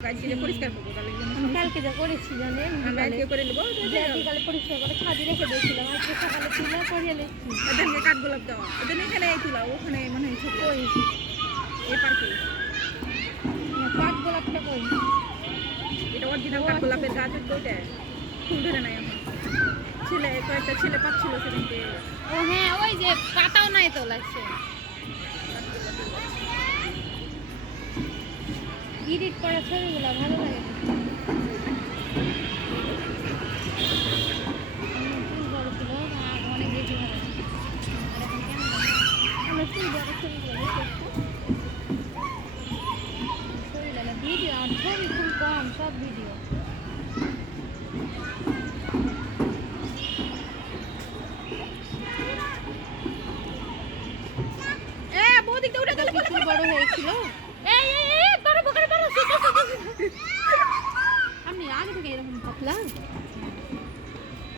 পরিষ্কার করবো কালকে যা করেছি জানেন করে নেবো বিকালে পরিষ্কার করে ছাদে রেখে দিয়েছিলাম আজকে সকালে তুলা করিয়ে লেছি ওদেরকে কাঠগোলাপ দেওয়া ওদের এখানে তুলা ওখানে মনে হয় ছোট কই এই পার্কে কাঠ গোলাপটা কই এটা অরিজিনাল কাঠগোলাপের গাছ তো ওইটা ফুল ধরে নাই এখন ছেলে কয়েকটা ছেলে পাচ্ছিল সেদিনকে ও হ্যাঁ ওই যে পাতাও নাই তো লাগছে এডিট করা ছবিগুলো ভালো লাগে ফুল বড় ছিল অনেক বেশি ভালো আর এখন কেন আমরা ফুল বড় ছবিগুলো ছবিগুলো ভিডিও আর ছবি খুব কম সব ভিডিও বৌদিকে উঠে গেল ফুল বড় হয়েছিল এই বড় বকরে বড় আপনি আগে থেকে এরকম পাতলা